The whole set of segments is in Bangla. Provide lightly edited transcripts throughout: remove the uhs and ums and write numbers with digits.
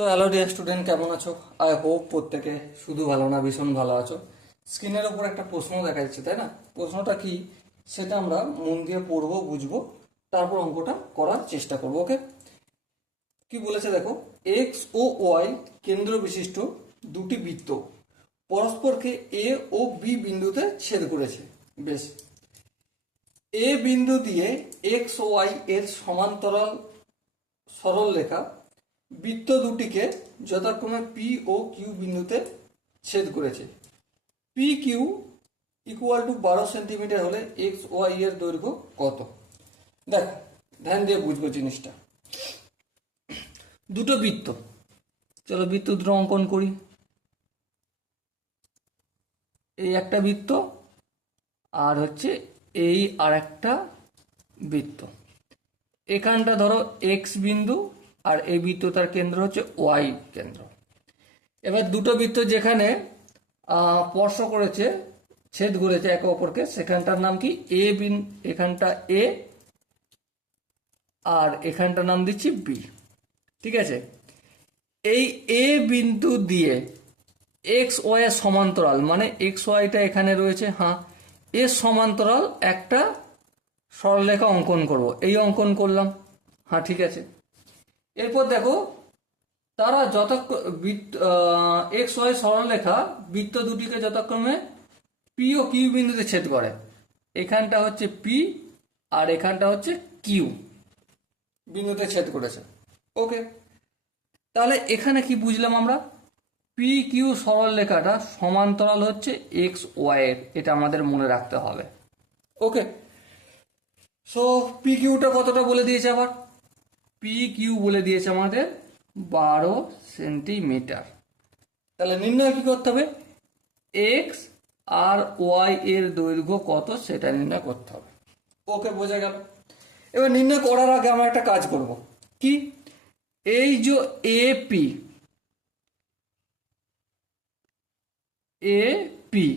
তো হ্যালো ডিয়ার স্টুডেন্ট, কেমন আছো? আই হোপ প্রত্যেকে শুধু ভালো না, ভীষণ ভালো আছো। স্ক্রিনের ওপর একটা প্রশ্ন দেখা যাচ্ছে, তাই না? প্রশ্নটা কি সেটা আমরা মন দিয়ে পড়বো, বুঝবো, তারপর অঙ্কটা করার চেষ্টা করবো। ওকে, কি বলেছে দেখো, এক্স ও ওয়াই কেন্দ্র বিশিষ্ট দুটি বৃত্ত পরস্পরকে এ ও বি বিন্দুতে ছেদ করেছে। বেশ, এ বিন্দু দিয়ে এক্স ও ওয়াই এর সমান্তরাল সরল রেখা বৃত্ত দুটিকে যথাক্রমে পি ও কিউ বিন্দুতে ছেদ করেছে। P Q equal to 12 centimetre হলে এক্স ওয়াই এর দৈর্ঘ্য কত? দেখ, ধ্যান দিয়ে বুঝবো জিনিসটা। দুটো বৃত্ত, চলো বৃত্ত দুটো অঙ্কন করি। এই একটা বৃত্ত আর হচ্ছে এই আর একটা বৃত্ত। এখানটা ধরো এক্স বিন্দু আর এই বৃত্তটার কেন্দ্র হচ্ছে ওয়াই কেন্দ্র। এবার দুটো বৃত্ত যেখানে স্পর্শ করেছে, ছেদ করেছে একে অপরকে, সেখানটার নাম কি? এ বিন, এখানটা এ আর এখানটার নাম দিচ্ছি বি। ঠিক আছে, এই এ বিন্দু দিয়ে এক্স ওয়াই এর সমান্তরাল, মানে এক্স ওয়াইটা এখানে রয়েছে, হ্যাঁ, এর সমান্তরাল একটা সরলরেখা অঙ্কন করব। এই অঙ্কন করলাম, হ্যাঁ ঠিক আছে। এরপর দেখো, তারা এক্স ওয়াই সরলরেখা বৃত্ত দুটিকে যথাক্রমে পি ও কিউ বিন্দুতে ছেদ করে। এখানটা হচ্ছে পি আর এখানটা হচ্ছে কিউ বিন্দুতে ছেদ করেছে। ওকে, তাহলে এখানে কি বুঝলাম আমরা? পি কিউ সরলরেখাটা সমান্তরাল হচ্ছে এক্স ওয়াই এর, এটা আমাদের মনে রাখতে হবে। ওকে, সো পি কিউটা কতটা বলে দিয়েছে আবার? পি কিউ বলে দিয়েছে আমাদের 12 সেন্টিমিটার। তাহলে নির্ণয় কি করতে হবে? এক্স আর ওয়াই এর দৈর্ঘ্য কত সেটা নির্ণয় করতে হবে। ওকে, বোঝা গেল। এবার নির্ণয় করার আগে আমরা একটা কাজ করব। কি? এই যে এপি, এপি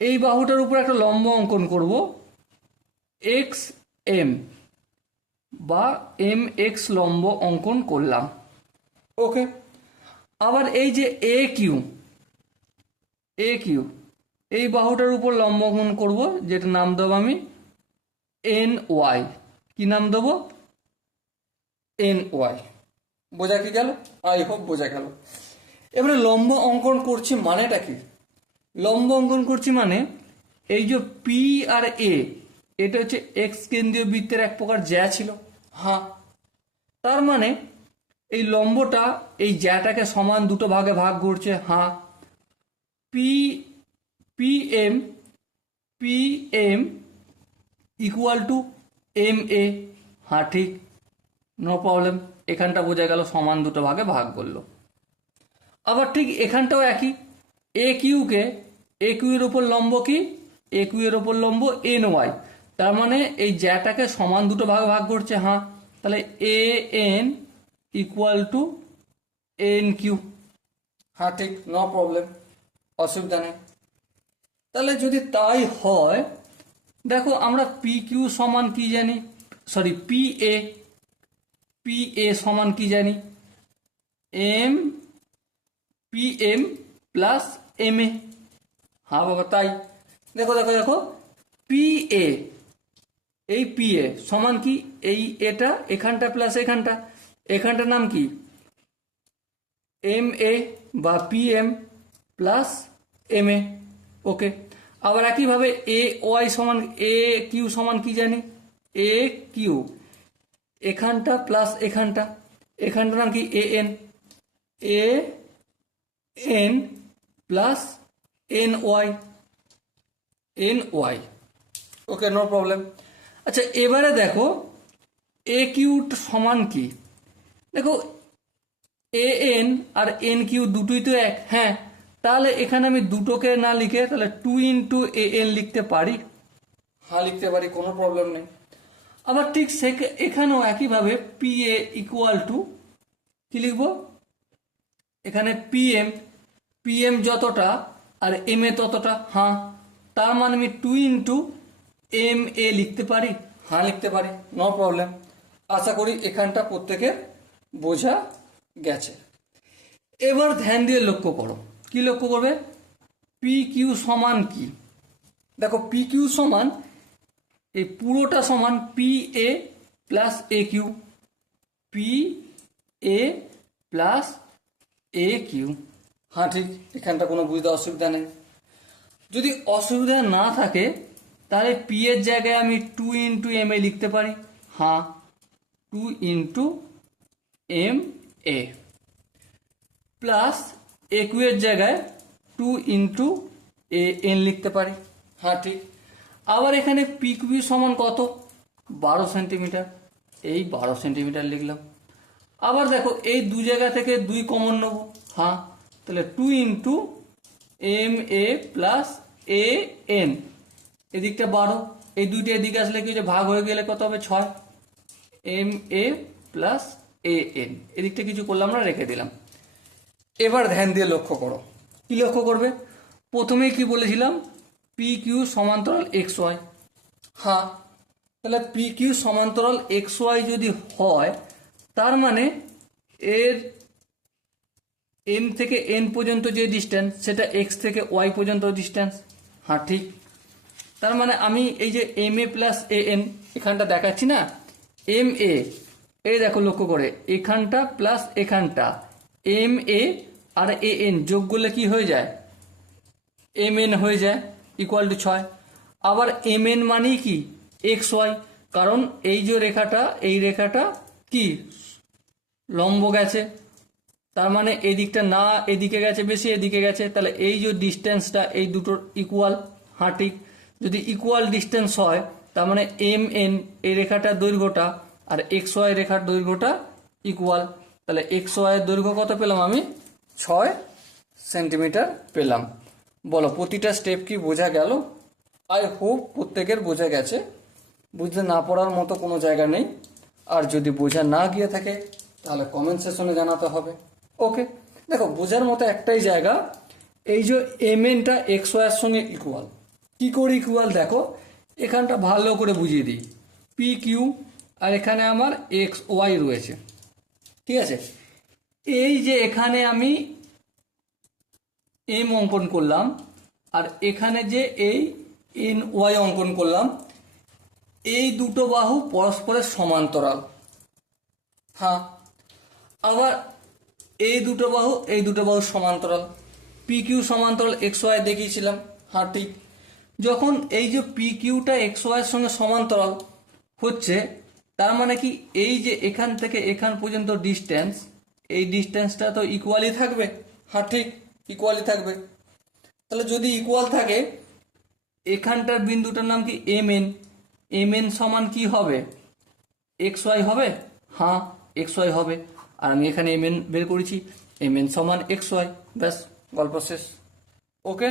এই বাহুটার উপর একটা লম্ব অঙ্কন করব, এক্স এম বা এম এক্স লম্ব অঙ্কন করলাম। ওকে, আবার এই যে এ কিউ, এ কিউ এই বাহুটার উপর লম্ব অঙ্কন করব, যেটা নাম দেবো আমি এন ওয়াই। কি নাম দেবো? N Y. বোঝা কি গেল? আই হোপ বোঝা গেল। এবারে লম্ব অঙ্কন করছি মানেটা কি? লম্ব অঙ্কন করছি মানে এই যে পি আর এ, এটা হচ্ছে এক্স কেন্দ্রীয় বৃত্তের এক প্রকার জ্যা ছিল, হ্যাঁ। তার মানে এই লম্বটা এই জ্যাটাকে সমান দুটো ভাগে ভাগ করছে, হ্যাঁ। P P M, P M equal to M A, হ্যাঁ ঠিক, নো প্রবলেম। এখানটা বোঝা গেল সমান দুটো ভাগে ভাগ করলো। আবার ঠিক এখানটাও একই, এ কিউকে, এ কিউ এর উপর লম্ব কি? এ কিউ এর উপর লম্ব এন ওয়াই। তার মানে এই জ্যাটাকে সমান দুটো ভাগে ভাগ করছে, হ্যাঁ। তাহলে A N equal to N Q, হ্যাঁ ঠিক, নো প্রবলেম, অসুবিধা নেই। তাহলে যদি তাই হয়, দেখো আমরা পি কিউ সমান কি জানি? Sorry, P A, P A সমান কি জানি? M, P M plus M A, হ্যাঁ বাবা তাই। দেখো দেখো দেখো, পি এ, এই পি এ সমান কি? এই এটা এখানটা প্লাস এখানটা, এখানটার নাম কি? এম এ বা পি এম প্লাস এম এ। ওকে, আবার একইভাবে এ ওয়াই সমান, এ কিউ সমান কি জানি? এ কিউ এখানটা প্লাস এখানটা, এখানটার নাম কি? A N, A N plus N Y, N Y. Okay, no problem. আচ্ছা, এবারে দেখো এ কিউ সমান কি? দেখো এ এন আর এন কিউ দুটোই তো এক, হ্যাঁ। তাহলে এখানে আমি দুটোকে না লিখে তাহলে 2 ইন্টু এ এন লিখতে পারি, হ্যাঁ লিখতে পারি, কোনো প্রবলেম নেই। আবার ঠিক এখানেও একইভাবে পি এ ইকুয়াল টু কি লিখবো? এখানে পিএম, পিএম যতটা আর এম এ ততটা, হ্যাঁ। তার মানে আমি 2 ইন্টু এম এ লিখতে পারি, হ্যাঁ লিখতে পারি, নো প্রবলেম। আশা করি এখানটা প্রত্যেকের বোঝা গেছে। এবার ধ্যান দিয়ে লক্ষ্য করো, কি লক্ষ্য করবে, পি কিউ সমান কি, দেখো পি কিউ সমান এই পুরোটা সমান P A plus A Q, P A plus A Q. হ্যাঁ ঠিক, এখানটা কোনো বুঝতে অসুবিধা নেই। যদি অসুবিধা না থাকে তাহলে পি এর জায়গায় আমি 2 ইন্টু এম এ লিখতে পারি। হ্যাঁ, 2 into M A plus A Q এর জায়গায় 2 ইন্টু এ এন লিখতে পারি। হ্যাঁ ঠিক। আবার এখানে পি কিউ সমান কত, 12 সেন্টিমিটার, এই 12 সেন্টিমিটার লিখলাম। আবার দেখো এই দু জায়গা থেকে 2 কমন নেব। হ্যাঁ, তাহলে 2 into M A plus A N, এদিকটা 12, এই দুইটা এদিকে আসলে কি হচ্ছে, ভাগ হয়ে গেলে কত হবে, 6, M A plus A N, এদিকটা কিছু করলাম না, রেখে দিলাম। এবার ধ্যান দিয়ে লক্ষ্য করো, কি লক্ষ্য করবে, প্রথমেই কি বলেছিলাম, পি কিউ সমান্তরাল এক্স ওয়াই। হ্যাঁ, তাহলে পি কিউ সমান্তরাল এক্স ওয়াই যদি হয়, তার মানে এর এম থেকে এন পর্যন্ত যে ডিস্টেন্স সেটা এক্স থেকে ওয়াই পর্যন্ত ডিস্টেন্স। হ্যাঁ ঠিক, তার মানে আমি এই যে M A plus A N এখানটা দেখাচ্ছি না, এম এ, এই দেখো লক্ষ্য করে এখানটা প্লাস এখানটা, M A R A N যোগ করলে কি হয়ে যায়, এম এন হয়ে যায়, ইকুয়াল টু 6। আবার এম এন মানেই কি, এক্স ওয়াই, কারণ এই যে রেখাটা, এই রেখাটা কি লম্ব গেছে, তার মানে এই দিকটা না এদিকে গেছে বেশি, এদিকে গেছে, তাহলে এই যে ডিস্টেন্সটা এই দুটোর ইকুয়াল। হ্যাঁ ঠিক, যদি ইকুয়াল ডিস্টেন্স হয় তার মানে এম এন এই রেখাটার দৈর্ঘ্যটা আর এক্স ওয়াই রেখার দৈর্ঘ্যটা ইকুয়াল, তাহলে এক্স ওয়াইয়ের দৈর্ঘ্য কত পেলাম আমি, 6 সেন্টিমিটার পেলাম। বলো প্রতিটা স্টেপ কি বোঝা গেল? আই হোপ প্রত্যেকের বোঝা গেছে, বুঝতে না পড়ার মতো কোনো জায়গা নেই। আর যদি বোঝা না গিয়ে থাকে তাহলে কমেন্ট সেকশনে জানাতে হবে। ওকে, দেখো বোঝার মতো একটাই জায়গা, এই যে এম এনটা এক্স ওয়াইয়ের সঙ্গে ইকুয়াল, কি করে ইকুয়াল দেখো, এখানটা ভালো করে বুঝিয়ে দিই, পি কিউ আর এখানে আমার এক্স ওয়াই রয়েছে, ঠিক আছে। এই যে এখানে আমি এম অঙ্কন করলাম আর এখানে যে এই এন ওয়াই অঙ্কন করলাম, এই দুটো বাহু পরস্পরের সমান্তরাল। হ্যাঁ, আবার এই দুটো বাহু সমান্তরাল, পি কিউ সমান্তরাল এক্স ওয়াই দেখিয়েছিলাম। হ্যাঁ ঠিক, যখন এই যে পি কিউটা এক্স ওয়াই এর সঙ্গে সমান্তরাল হচ্ছে, তার মানে কি এই যে এখান থেকে এখান পর্যন্ত ডিস্টেন্স, এই ডিস্টেন্সটা তো ইকুয়ালি থাকবে। হ্যাঁ ঠিক, ইকুয়ালি থাকবে। তাহলে যদি ইকুয়াল থাকে, এখানটার বিন্দুটার নাম কি এম এন, এম এন সমান কি হবে, এক্স ওয়াই হবে। হ্যাঁ, এক্স ওয়াই হবে, আর আমি এখানে এম এন বের করেছি, এম এন সমান এক্স ওয়াই, ব্যাস গল্প শেষ। Okay,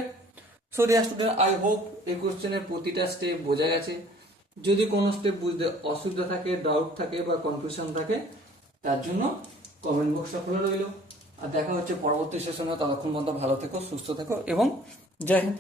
so dear student, I hope এই কোশ্চেনের প্রতিটা স্টেপ বোঝা গেছে। যদি কোনো স্টেপ বুঝতে অসুবিধা থাকে, ডাউট থাকে বা কনফিউশন থাকে, তার জন্য কমেন্ট বক্সটা খোলা রইল। আর দেখা হচ্ছে পরবর্তী সেশনে, ততক্ষণ পর্যন্ত ভালো থেকো, সুস্থ থেকো এবং জয় হিন্দ।